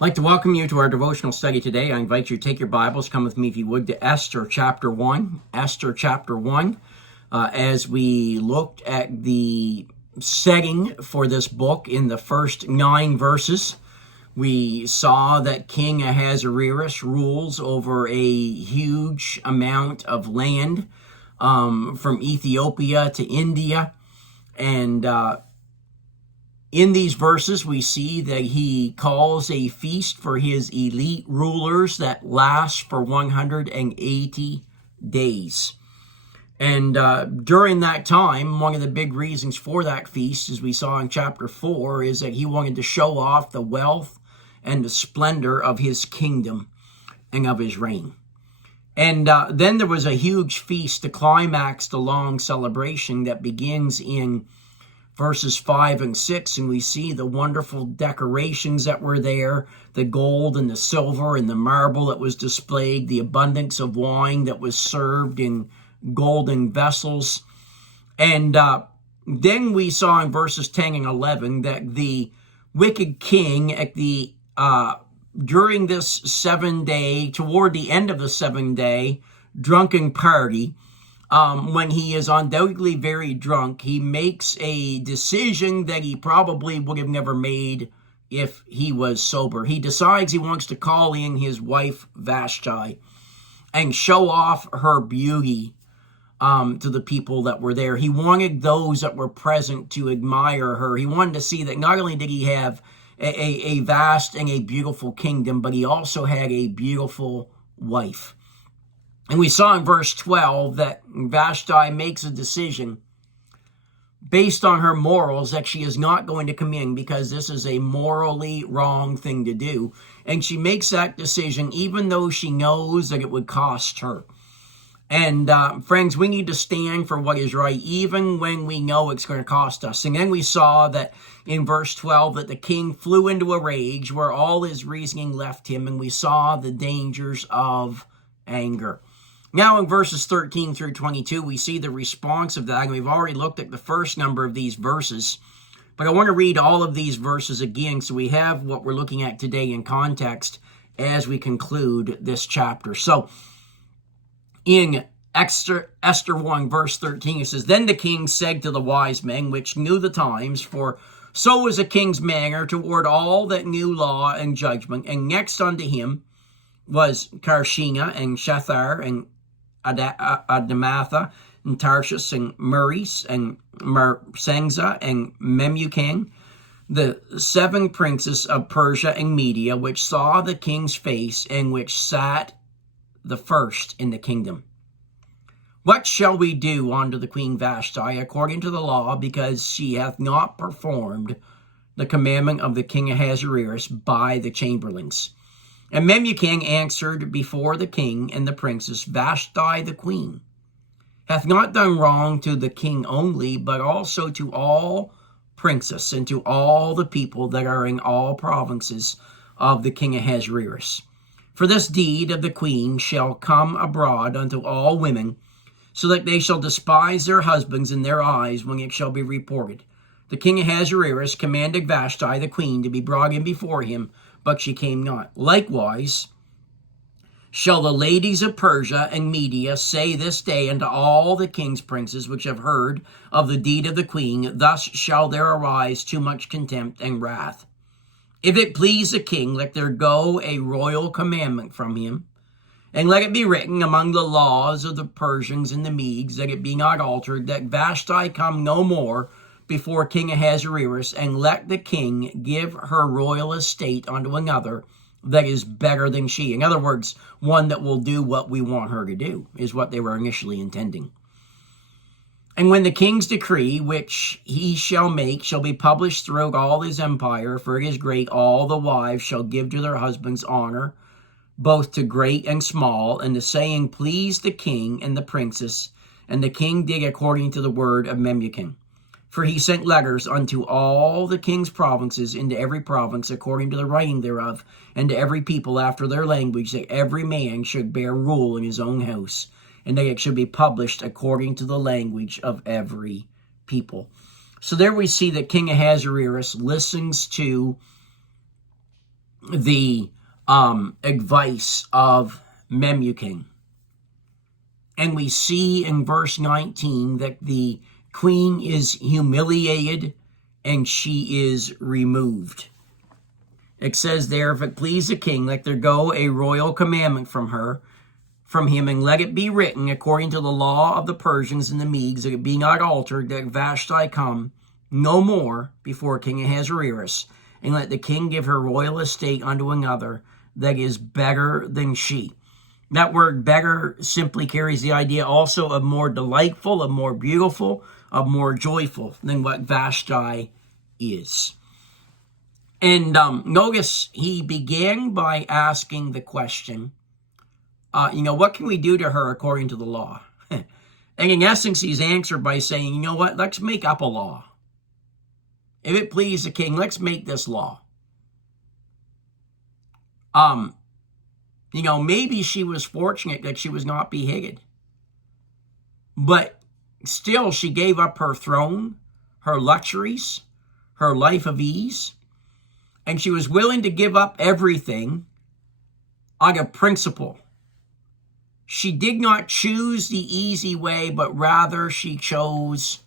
I'd like to welcome you to our devotional study today. I invite you to take your Bibles, come with me if you would, to Esther chapter 1. Esther chapter 1. As we looked at the setting for this book in the first 9 verses, we saw that King Ahasuerus rules over a huge amount of land from Ethiopia to India. And in these verses, we see that he calls a feast for his elite rulers that lasts for 180 days. And during that time, one of the big reasons for that feast, as we saw in chapter 4, is that he wanted to show off the wealth and the splendor of his kingdom and of his reign. And then there was a huge feast to climax the long celebration that begins in verses 5 and 6, and we see the wonderful decorations that were there, the gold and the silver and the marble that was displayed, the abundance of wine that was served in golden vessels. And then we saw in verses 10 and 11 that the wicked king at the during this 7-day, toward the end of the 7-day drunken party, when he is undoubtedly very drunk, he makes a decision that he probably would have never made if he was sober. He decides he wants to call in his wife Vashti and show off her beauty to the people that were there. He wanted those that were present to admire her. He wanted to see that not only did he have a vast and a beautiful kingdom, but he also had a beautiful wife. And we saw in verse 12 that Vashti makes a decision based on her morals that she is not going to come in because this is a morally wrong thing to do. And she makes that decision even though she knows that it would cost her. And friends, we need to stand for what is right even when we know it's going to cost us. And then we saw that in verse 12 that the king flew into a rage where all his reasoning left him, and we saw the dangers of anger. Now in verses 13 through 22, we see the response of that. And we've already looked at the first number of these verses, but I want to read all of these verses again so we have what we're looking at today in context as we conclude this chapter. So in Esther 1, verse 13, it says, "Then the king said to the wise men, which knew the times, for so was a king's manner toward all that knew law and judgment. And next unto him was Karshena and Shethar and Adamatha and Tarshish and Maris and Marsengza and Memucan, the 7 princes of Persia and Media, which saw the king's face and which sat the first in the kingdom. What shall we do unto the queen Vashti according to the law, because she hath not performed the commandment of the king Ahasuerus by the chamberlains? And Memucan answered before the king and the princes, Vashti the queen hath not done wrong to the king only, but also to all princes and to all the people that are in all provinces of the king Ahasuerus. For this deed of the queen shall come abroad unto all women, so that they shall despise their husbands in their eyes when it shall be reported. The king Ahasuerus commanded Vashti the queen to be brought in before him, but she came not. Likewise shall the ladies of Persia and Media say this day unto all the king's princes which have heard of the deed of the queen, thus shall there arise too much contempt and wrath. If it please the king, let there go a royal commandment from him, and let it be written among the laws of the Persians and the Medes, that it be not altered, that Vashti come no more before King Ahasuerus, and let the king give her royal estate unto another that is better than she. In other words, one that will do what we want her to do, is what they were initially intending. And when the king's decree, which he shall make, shall be published throughout all his empire, for it is great, all the wives shall give to their husbands honor, both to great and small, and the saying pleased the king and the princess, and the king did according to the word of Memucan. For he sent letters unto all the king's provinces, into every province according to the writing thereof, and to every people after their language, that every man should bear rule in his own house, and that it should be published according to the language of every people. So there we see that King Ahasuerus listens to the advice of Memucan. And we see in verse 19 that the queen is humiliated and she is removed. It says there, if it please the king, let there go a royal commandment from him, and let it be written according to the law of the Persians and the Medes, that it be not altered, that Vashti come no more before King Ahasuerus, and let the king give her royal estate unto another that is better than she. That word better simply carries the idea also of more delightful, of more beautiful, of more joyful than what Vashti is. And notice he began by asking the question, what can we do to her according to the law? And in essence, he's answered by saying, you know what, let's make up a law. If it please the king, let's make this law. Maybe she was fortunate that she was not beheaded. But still, she gave up her throne, her luxuries, her life of ease, and she was willing to give up everything out of principle. She did not choose the easy way, but rather she chose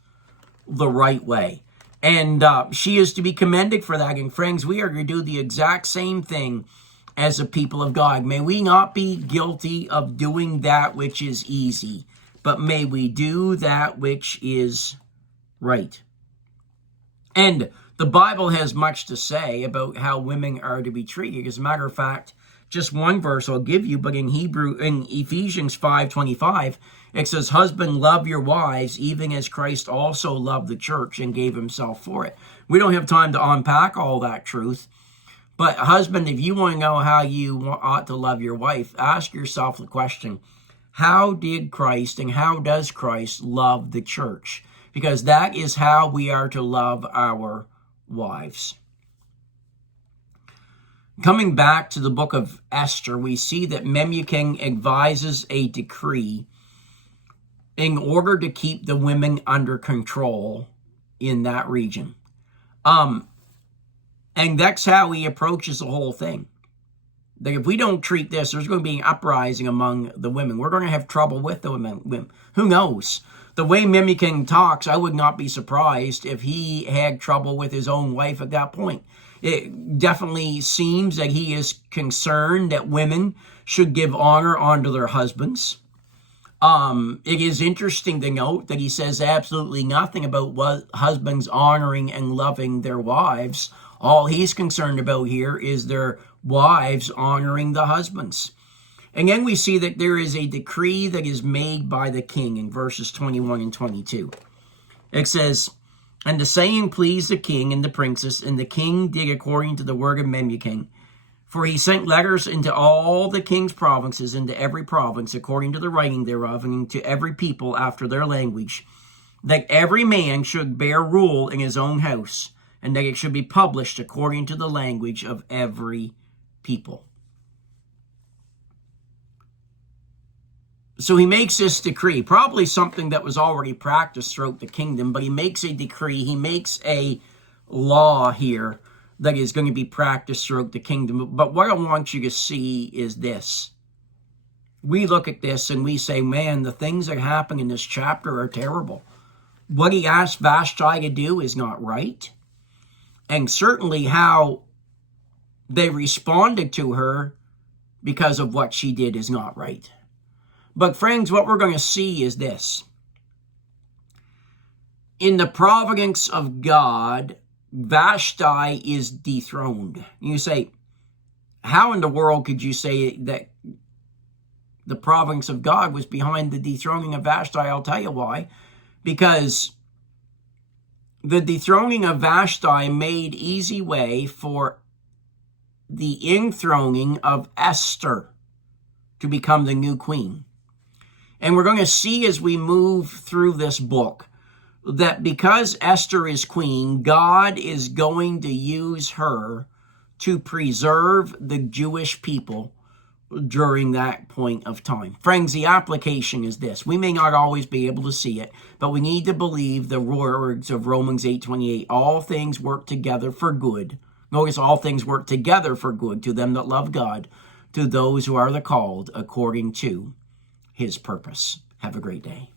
the right way. And she is to be commended for that. And friends, we are to do the exact same thing as a people of God. May we not be guilty of doing that which is easy, but may we do that which is right. And the Bible has much to say about how women are to be treated. As a matter of fact, just one verse I'll give you, but in Ephesians 5:25, it says, husband, love your wives, even as Christ also loved the church and gave himself for it. We don't have time to unpack all that truth. But husband, if you want to know how you ought to love your wife, ask yourself the question, how did Christ and how does Christ love the church? Because that is how we are to love our wives. Coming back to the book of Esther, we see that Memucan advises a decree in order to keep the women under control in that region. And that's how he approaches the whole thing. That if we don't treat this, there's going to be an uprising among the women. We're going to have trouble with the women. Who knows? The way Memucan talks, I would not be surprised if he had trouble with his own wife at that point. It definitely seems that he is concerned that women should give honor unto their husbands. It is interesting to note that he says absolutely nothing about husbands honoring and loving their wives. All he's concerned about here is their wives honoring the husbands. And then we see that there is a decree that is made by the king in verses 21 and 22. It says, and the saying pleased the king and the princess, and the king did according to the word of Memucan. For he sent letters into all the king's provinces, into every province, according to the writing thereof, and to every people after their language, that every man should bear rule in his own house, and that it should be published according to the language of every people. So he makes this decree, probably something that was already practiced throughout the kingdom, but he makes a decree, he makes a law here that is going to be practiced throughout the kingdom. But what I want you to see is this. We look at this and we say, man, the things that happen in this chapter are terrible. What he asked Vashti to do is not right. And certainly how they responded to her because of what she did is not right. But friends, what we're going to see is this. In the providence of God, Vashti is dethroned. You say, how in the world could you say that the providence of God was behind the dethroning of Vashti? I'll tell you why. Because the dethroning of Vashti made easy way for the enthroning of Esther to become the new queen. And we're going to see as we move through this book that because Esther is queen, God is going to use her to preserve the Jewish people during that point of time. Friends, the application is this. We may not always be able to see it, but we need to believe the words of Romans 8:28. All things work together for good Notice all things work together for good to them that love God, to those who are the called according to his purpose. Have a great day.